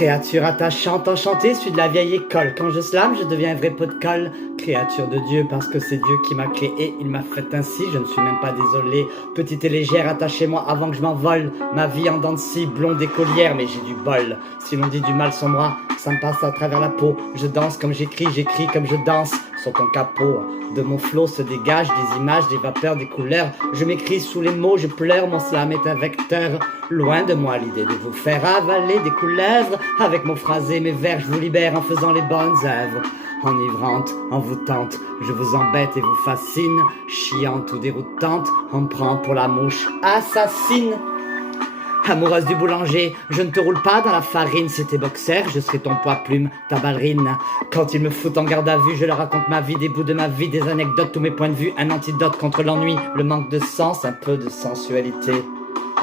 Créature attachante, enchantée, suis de la vieille école. Quand je slame, je deviens un vrai pot de colle. Créature de Dieu, parce que c'est Dieu qui m'a créé, il m'a fait ainsi, je ne suis même pas désolé. Petite et légère, attachez-moi avant que je m'envole. Ma vie en dents de scie, blonde écolière, mais j'ai du bol. Si l'on dit du mal sur moi, ça me passe à travers la peau. Je danse comme j'écris comme je danse. Sur ton capot, de mon flot se dégagent des images, des vapeurs, des couleurs. Je m'écris sous les mots, je pleure, mon slam est un vecteur. Loin de moi l'idée de vous faire avaler des couleuvres. Avec mon phrasé, mes vers, je vous libère en faisant les bonnes œuvres. Enivrante, envoûtante, je vous embête et vous fascine. Chiante ou déroutante, on me prend pour la mouche assassine. Amoureuse du boulanger, je ne te roule pas dans la farine. Si t'es boxeur, je serai ton poids-plume, ta ballerine. Quand ils me foutent en garde à vue, je leur raconte ma vie, des bouts de ma vie, des anecdotes, tous mes points de vue. Un antidote contre l'ennui, le manque de sens, un peu de sensualité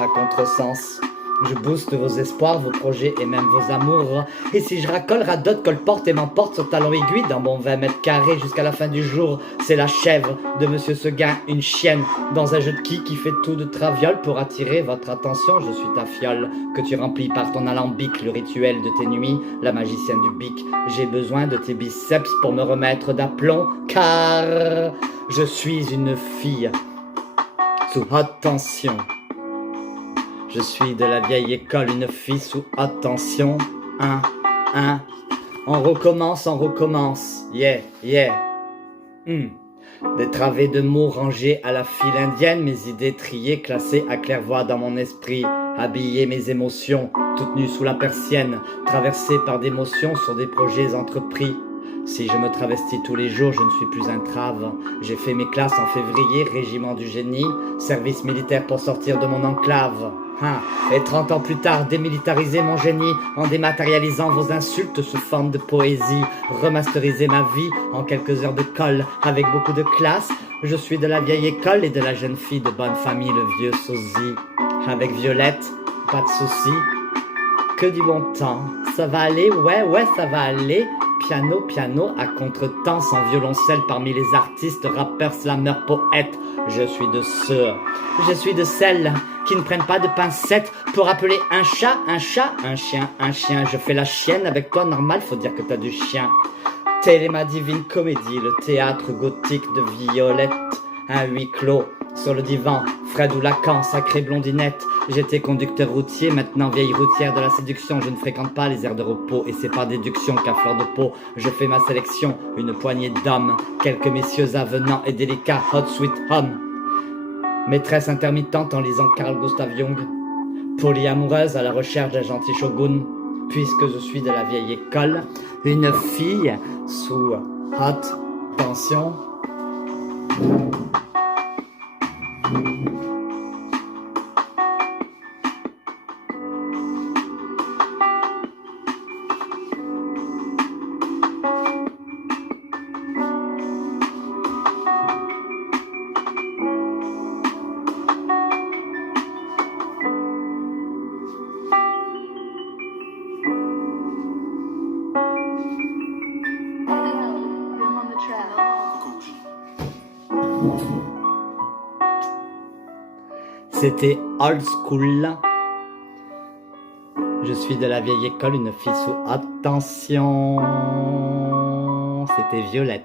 à contresens. Je booste vos espoirs, vos projets et même vos amours. Et si je racole, radote, colporte et m'emporte sur talon aiguille dans mon 20 mètres carrés jusqu'à la fin du jour, c'est la chèvre de Monsieur Seguin, une chienne dans un jeu de qui fait tout de traviole pour attirer votre attention. Je suis ta fiole que tu remplis par ton alambic, le rituel de tes nuits, la magicienne du bic. J'ai besoin de tes biceps pour me remettre d'aplomb, car je suis une fille sous haute tension. Je suis de la vieille école, une fille sous haute tension. On recommence. Yeah. Des travées de mots rangés à la file indienne, mes idées triées, classées à claire-voie dans mon esprit. Habiller mes émotions, toutes nues sous la persienne, traversées par des motions sur des projets entrepris. Si je me travestis tous les jours, je ne suis plus un trave. J'ai fait mes classes en février, régiment du génie, service militaire pour sortir de mon enclave. Et 30 ans plus tard, démilitariser mon génie en dématérialisant vos insultes sous forme de poésie. Remasteriser ma vie en quelques heures de colle avec beaucoup de classe. Je suis de la vieille école et de la jeune fille de bonne famille, le vieux sosie. Avec Violette, pas de soucis, que du bon temps. Ça va aller, ouais, ça va aller. Piano, à contre-temps, sans violoncelle parmi les artistes, rappeurs, slameurs, poètes. Je suis de ceux, je suis de celles qui ne prennent pas de pincettes pour appeler un chat, un chien, un chien. Je fais la chienne avec toi, normal, faut dire que t'as du chien. Telle est ma divine comédie, le théâtre gothique de Violette. Un huis clos sur le divan, Fred ou Lacan, sacrée blondinette. J'étais conducteur routier, maintenant vieille routière de la séduction. Je ne fréquente pas les aires de repos et c'est par déduction qu'à fleur de peau je fais ma sélection. Une poignée d'hommes, quelques messieurs avenants et délicats, hot sweet home. Maîtresse intermittente en lisant Carl Gustav Jung. Polyamoureuse à la recherche d'un gentil shogun. Puisque je suis de la vieille école, une fille sous haute tension. C'était old school. Je suis de la vieille école, une fille sous haute tension. C'était Violette.